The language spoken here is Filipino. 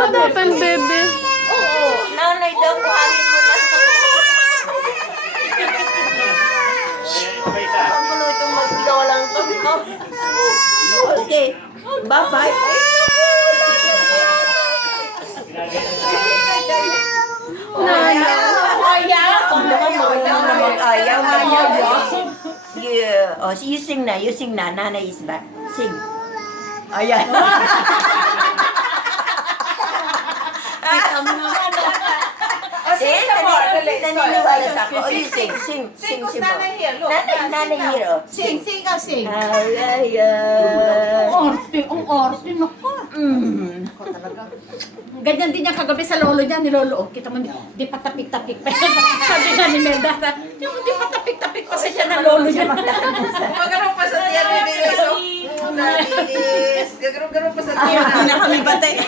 What happened, baby? Oo, nanay daw, kuhanin mo na. Ang gulo itong maglolang to. Okay, bye-bye. Yeah. Oh, you sing na, Nana is back. Sing. Ayan. Sing some more. Dali. Naniniwala sa ako. Oh, you sing. Sing Cause more. Nanay here. Look. Nanay here. Oh. Sing. Sing. Ay. Ang orte, naku. Ganyan din niya kagabi sa lolo niya, nilolo. Kita mo, di pa tapik-tapik pa. Sabi nga ni Melda, yung di pa tapik-tapik pa siya ng lolo niya. Magkaroon pa sa tiyan ni Bilis. Gagaroon pa sa tiyan. Hindi na kami bate.